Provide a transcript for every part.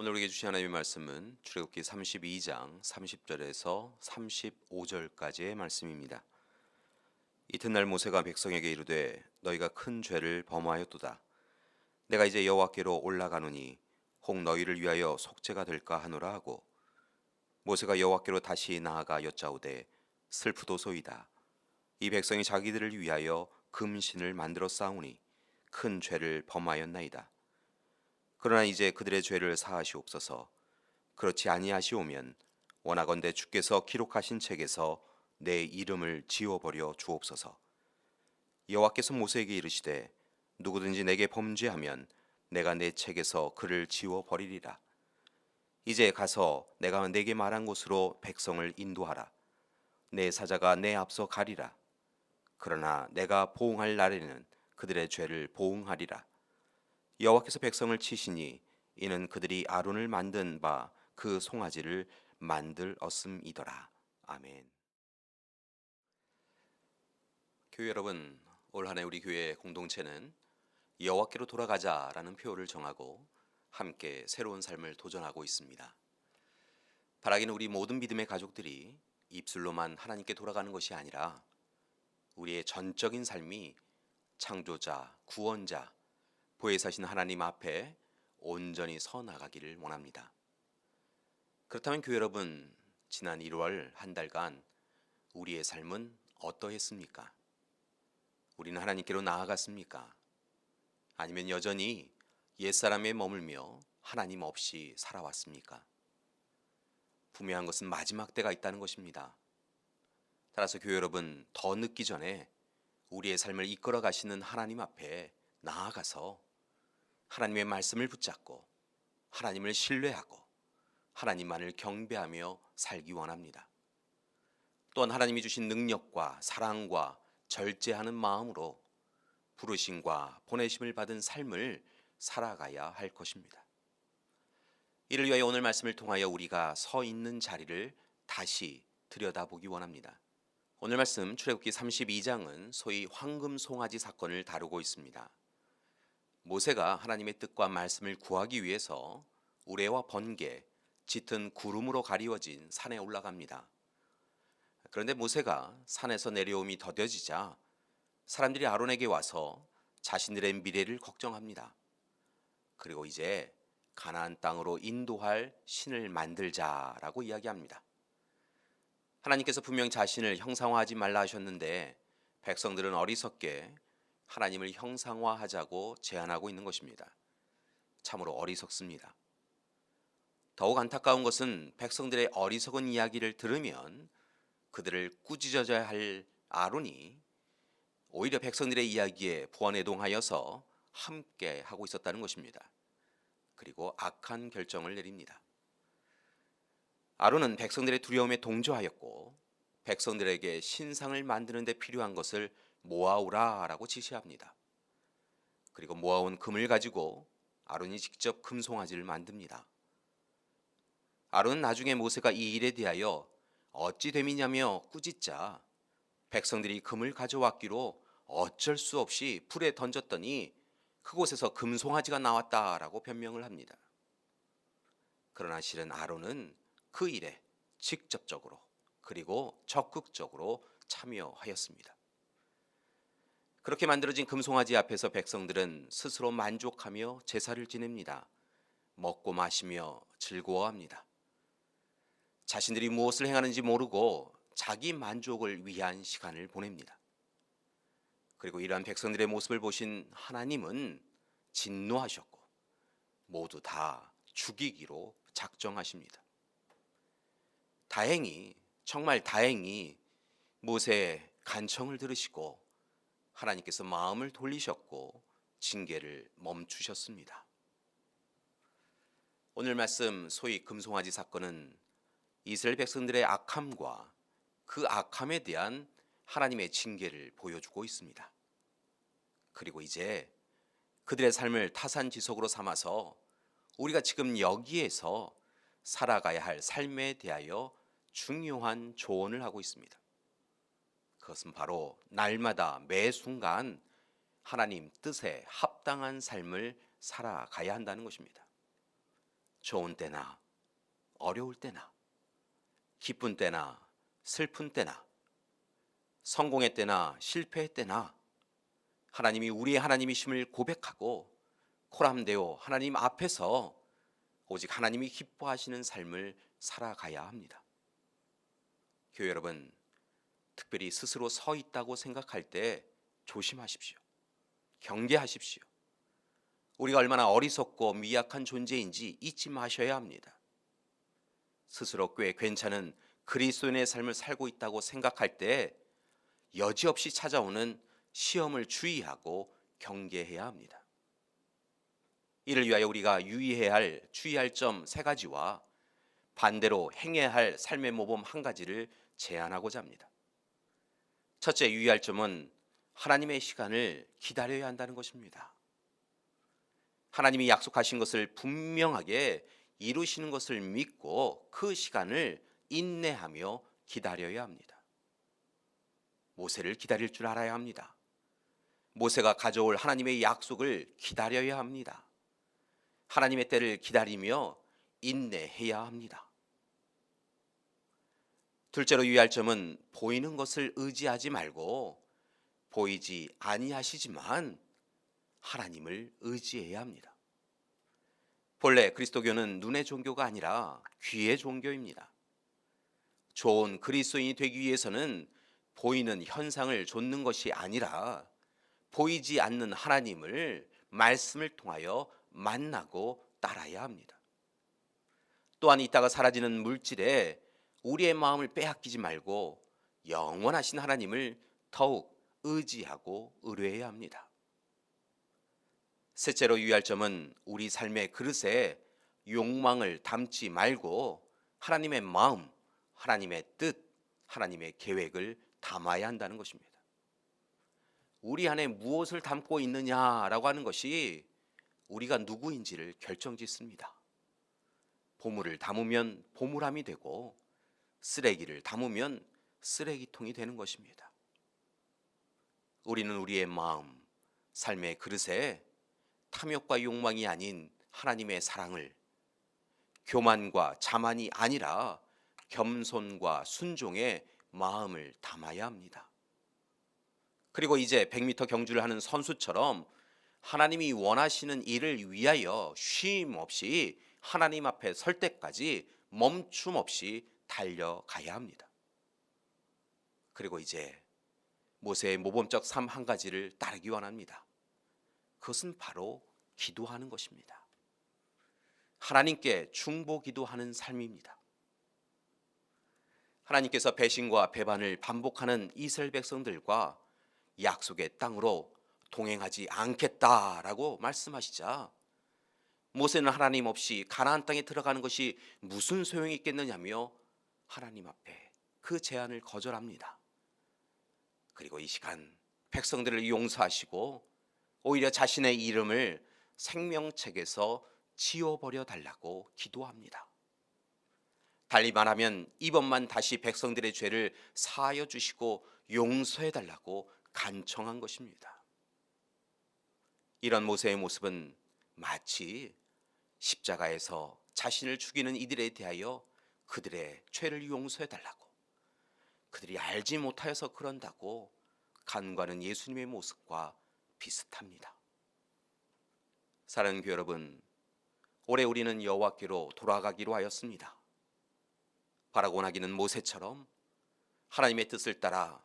오늘 우리에게 주신 하나님의 말씀은 출애굽기 32장 30절에서 35절까지의 말씀입니다. 이튿날 모세가 백성에게 이르되 너희가 큰 죄를 범하였도다. 내가 이제 여호와께로 올라가노니 혹 너희를 위하여 속죄가 될까 하노라 하고, 모세가 여호와께로 다시 나아가 여짜오되 슬프도소이다. 이 백성이 자기들을 위하여 금신을 만들어 쌓으니 큰 죄를 범하였나이다. 그러나 이제 그들의 죄를 사하시옵소서. 그렇지 아니하시오면 원하건대 주께서 기록하신 책에서 내 이름을 지워버려 주옵소서. 여호와께서 모세에게 이르시되 누구든지 내게 범죄하면 내가 내 책에서 그를 지워버리리라. 이제 가서 내가 내게 말한 곳으로 백성을 인도하라. 내 사자가 내 앞서 가리라. 그러나 내가 보응할 날에는 그들의 죄를 보응하리라. 여호와께서 백성을 치시니 이는 그들이 아론을 만든 바 그 송아지를 만들었음이더라. 아멘. 교회 여러분, 올 한해 우리 교회 공동체는 여호와께로 돌아가자라는 표어를 정하고 함께 새로운 삶을 도전하고 있습니다. 바라기는 우리 모든 믿음의 가족들이 입술로만 하나님께 돌아가는 것이 아니라 우리의 전적인 삶이 창조자, 구원자, 보혜사신 하나님 앞에 온전히 서 나가기를 원합니다. 그렇다면 교회 여러분, 지난 1월 한 달간 우리의 삶은 어떠했습니까? 우리는 하나님께로 나아갔습니까? 아니면 여전히 옛사람에 머물며 하나님 없이 살아왔습니까? 분명한 것은 마지막 때가 있다는 것입니다. 따라서 교회 여러분, 더 늦기 전에 우리의 삶을 이끌어 가시는 하나님 앞에 나아가서 하나님의 말씀을 붙잡고 하나님을 신뢰하고 하나님만을 경배하며 살기 원합니다. 또한 하나님이 주신 능력과 사랑과 절제하는 마음으로 부르심과 보내심을 받은 삶을 살아가야 할 것입니다. 이를 위하여 오늘 말씀을 통하여 우리가 서 있는 자리를 다시 들여다보기 원합니다. 오늘 말씀 출애굽기 32장은 소위 황금 송아지 사건을 다루고 있습니다. 모세가 하나님의 뜻과 말씀을 구하기 위해서 우레와 번개, 짙은 구름으로 가리워진 산에 올라갑니다. 그런데 모세가 산에서 내려옴이 더뎌지자 사람들이 아론에게 와서 자신들의 미래를 걱정합니다. 그리고 이제 가나안 땅으로 인도할 신을 만들자라고 이야기합니다. 하나님께서 분명 자신을 형상화하지 말라 하셨는데 백성들은 어리석게 하나님을 형상화하자고 제안하고 있는 것입니다. 참으로 어리석습니다. 더욱 안타까운 것은 백성들의 어리석은 이야기를 들으면 그들을 꾸짖어야 할 아론이 오히려 백성들의 이야기에 부안해동하여서 함께 하고 있었다는 것입니다. 그리고 악한 결정을 내립니다. 아론은 백성들의 두려움에 동조하였고 백성들에게 신상을 만드는 데 필요한 것을 모아오라라고 지시합니다. 그리고 모아온 금을 가지고 아론이 직접 금송아지를 만듭니다. 아론은 나중에 모세가 이 일에 대하여 어찌 됨이냐며 꾸짖자 백성들이 금을 가져왔기로 어쩔 수 없이 불에 던졌더니 그곳에서 금송아지가 나왔다라고 변명을 합니다. 그러나 실은 아론은 그 일에 직접적으로 그리고 적극적으로 참여하였습니다. 그렇게 만들어진 금송아지 앞에서 백성들은 스스로 만족하며 제사를 지냅니다. 먹고 마시며 즐거워합니다. 자신들이 무엇을 행하는지 모르고 자기 만족을 위한 시간을 보냅니다. 그리고 이러한 백성들의 모습을 보신 하나님은 진노하셨고 모두 다 죽이기로 작정하십니다. 다행히, 정말 다행히 모세의 간청을 들으시고 하나님께서 마음을 돌리셨고 징계를 멈추셨습니다. 오늘 말씀 소위 금송아지 사건은 이스라엘 백성들의 악함과 그 악함에 대한 하나님의 징계를 보여주고 있습니다. 그리고 이제 그들의 삶을 타산지석으로 삼아서 우리가 지금 여기에서 살아가야 할 삶에 대하여 중요한 조언을 하고 있습니다. 그것은 바로 날마다 매 순간 하나님 뜻에 합당한 삶을 살아가야 한다는 것입니다. 좋은 때나 어려울 때나 기쁜 때나 슬픈 때나 성공의 때나 실패의 때나 하나님이 우리의 하나님이심을 고백하고 코람데오 하나님 앞에서 오직 하나님이 기뻐하시는 삶을 살아가야 합니다. 교회 여러분, 특별히 스스로 서 있다고 생각할 때 조심하십시오. 경계하십시오. 우리가 얼마나 어리석고 미약한 존재인지 잊지 마셔야 합니다. 스스로 꽤 괜찮은 그리스도인의 삶을 살고 있다고 생각할 때 여지없이 찾아오는 시험을 주의하고 경계해야 합니다. 이를 위하여 우리가 주의할 점 3가지와 반대로 행해야 할 삶의 모범 1가지를 제안하고자 합니다. 첫째, 유의할 점은 하나님의 시간을 기다려야 한다는 것입니다. 하나님이 약속하신 것을 분명하게 이루시는 것을 믿고 그 시간을 인내하며 기다려야 합니다. 모세를 기다릴 줄 알아야 합니다. 모세가 가져올 하나님의 약속을 기다려야 합니다. 하나님의 때를 기다리며 인내해야 합니다. 둘째로 유의할 점은 보이는 것을 의지하지 말고 보이지 아니하시지만 하나님을 의지해야 합니다. 본래 그리스도교는 눈의 종교가 아니라 귀의 종교입니다. 좋은 그리스도인이 되기 위해서는 보이는 현상을 좇는 것이 아니라 보이지 않는 하나님을 말씀을 통하여 만나고 따라야 합니다. 또한 이따가 사라지는 물질에 우리의 마음을 빼앗기지 말고 영원하신 하나님을 더욱 의지하고 의뢰해야 합니다. 셋째로 유의할 점은 우리 삶의 그릇에 욕망을 담지 말고 하나님의 마음, 하나님의 뜻, 하나님의 계획을 담아야 한다는 것입니다. 우리 안에 무엇을 담고 있느냐라고 하는 것이 우리가 누구인지를 결정짓습니다. 보물을 담으면 보물함이 되고 쓰레기를 담으면 쓰레기통이 되는 것입니다. 우리는 우리의 마음, 삶의 그릇에 탐욕과 욕망이 아닌 하나님의 사랑을, 교만과 자만이 아니라 겸손과 순종의 마음을 담아야 합니다. 그리고 이제 100m 경주를 하는 선수처럼 하나님이 원하시는 일을 위하여 쉼 없이 하나님 앞에 설 때까지 멈춤 없이 달려가야 합니다. 그리고 이제 모세의 모범적 삶 1가지를 따르기 원합니다. 그것은 바로 기도하는 것입니다. 하나님께 중보 기도하는 삶입니다. 하나님께서 배신과 배반을 반복하는 이스라엘 백성들과 약속의 땅으로 동행하지 않겠다라고 말씀하시자 모세는 하나님 없이 가나안 땅에 들어가는 것이 무슨 소용이 있겠느냐며 하나님 앞에 그 제안을 거절합니다. 그리고 이 시간 백성들을 용서하시고 오히려 자신의 이름을 생명책에서 지워버려 달라고 기도합니다. 달리 말하면 이번만 다시 백성들의 죄를 사하여 주시고 용서해 달라고 간청한 것입니다. 이런 모세의 모습은 마치 십자가에서 자신을 죽이는 이들에 대하여 그들의 죄를 용서해 달라고, 그들이 알지 못하여서 그런다고 간구하는 예수님의 모습과 비슷합니다. 사랑하는 교회 여러분, 올해 우리는 여호와께로 돌아가기로 하였습니다. 바라고 원하기는 모세처럼 하나님의 뜻을 따라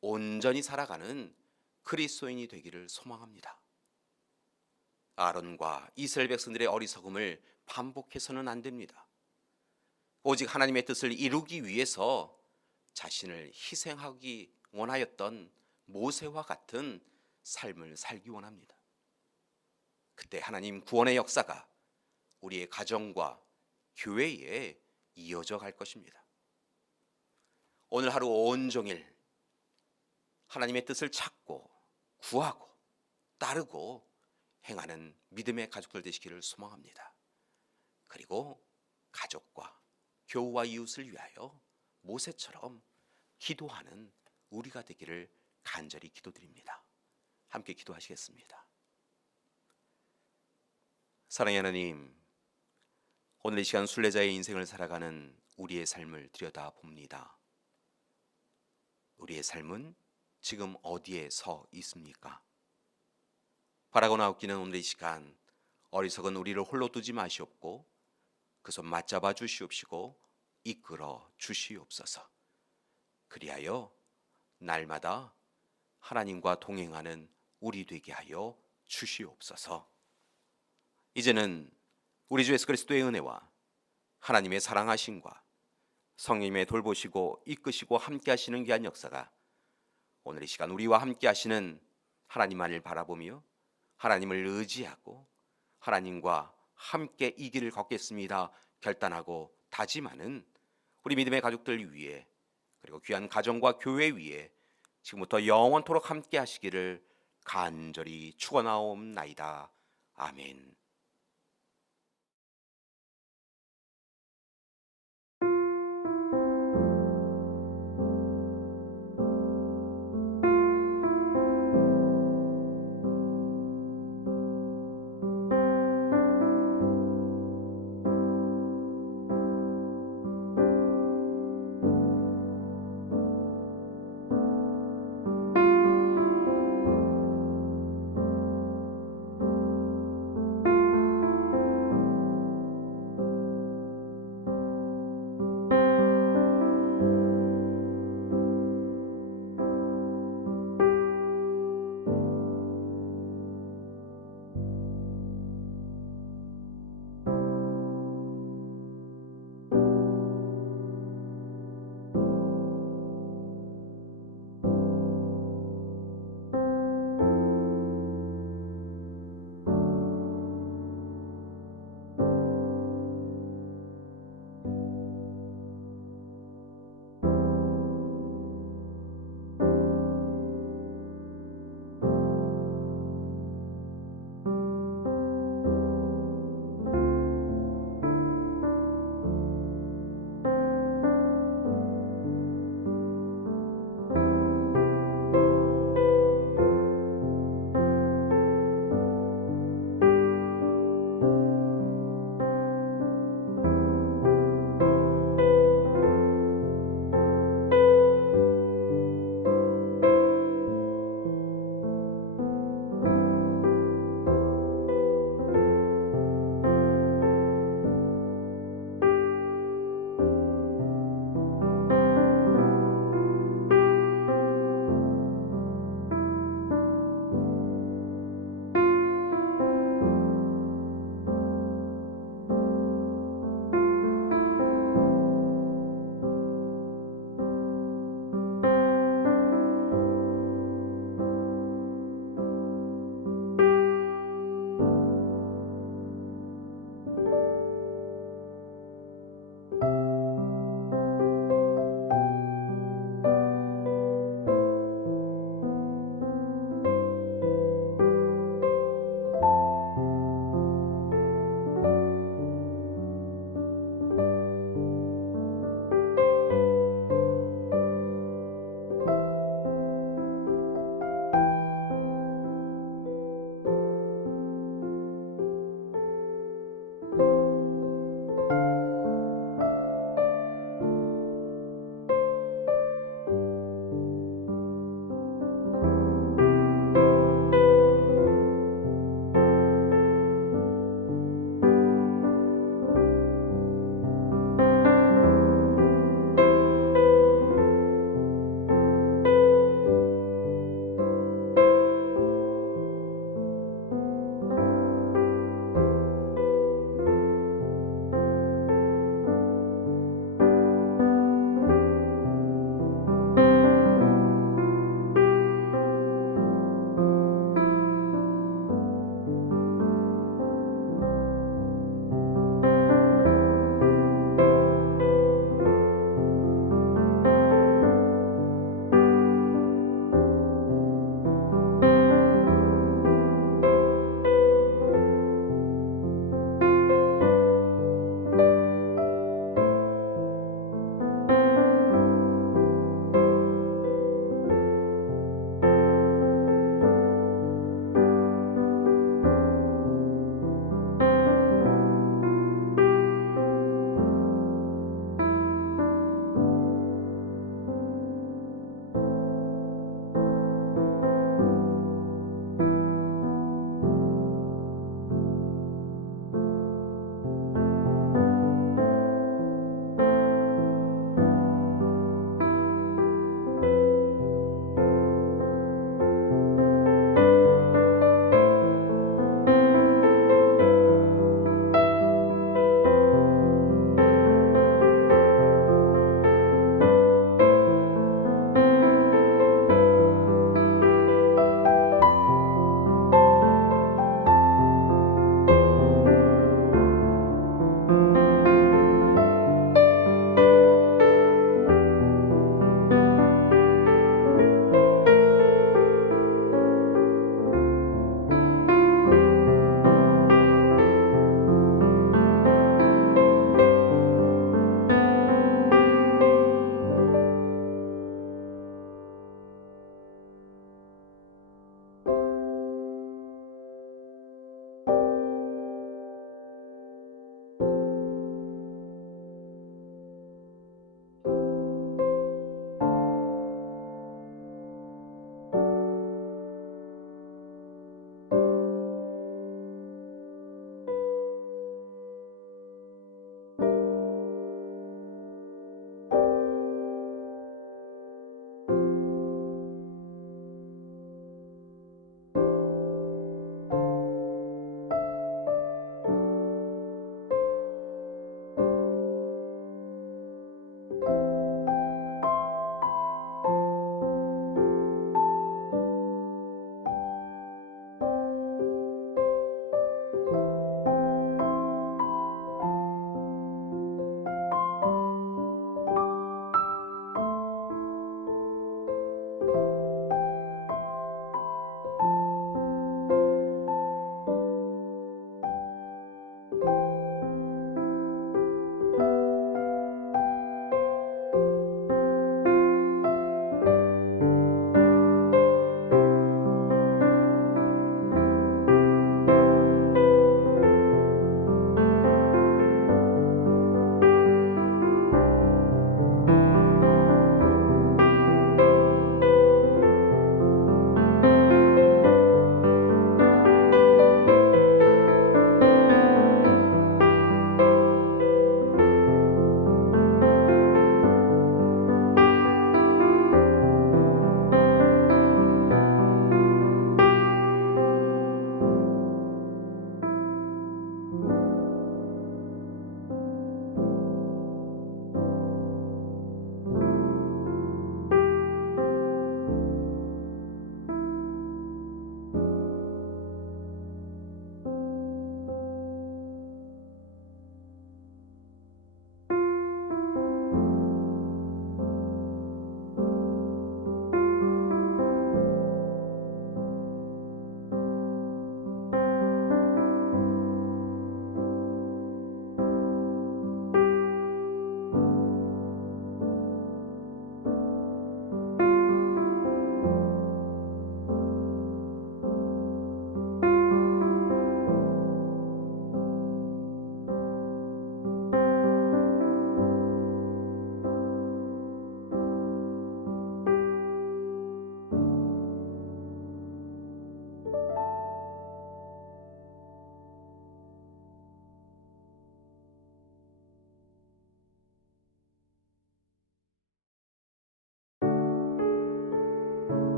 온전히 살아가는 그리스도인이 되기를 소망합니다. 아론과 이스라엘 백성들의 어리석음을 반복해서는 안 됩니다. 오직 하나님의 뜻을 이루기 위해서 자신을 희생하기 원하였던 모세와 같은 삶을 살기 원합니다. 그때 하나님 구원의 역사가 우리의 가정과 교회에 이어져 갈 것입니다. 오늘 하루 온종일 하나님의 뜻을 찾고 구하고 따르고 행하는 믿음의 가족들 되시기를 소망합니다. 그리고 가족과 교우와 이웃을 위하여 모세처럼 기도하는 우리가 되기를 간절히 기도드립니다. 함께 기도하시겠습니다. 사랑의 하나님, 오늘 이 시간 순례자의 인생을 살아가는 우리의 삶을 들여다봅니다. 우리의 삶은 지금 어디에 서 있습니까? 바라고 나옵기는 오늘 이 시간 어리석은 우리를 홀로 두지 마시옵고 그 손 맞잡아 주시옵시고 이끌어 주시옵소서. 그리하여 날마다 하나님과 동행하는 우리 되게 하여 주시옵소서. 이제는 우리 주 예수 그리스도의 은혜와 하나님의 사랑하심과 성령님의 돌보시고 이끄시고 함께 하시는 귀한 역사가 오늘 이 시간 우리와 함께 하시는 하나님만을 바라보며 하나님을 의지하고 하나님과 함께 이 길을 걷겠습니다 결단하고 다짐하는 우리 믿음의 가족들 위해 그리고 귀한 가정과 교회 위에 지금부터 영원토록 함께 하시기를 간절히 축원하옵나이다. 아멘.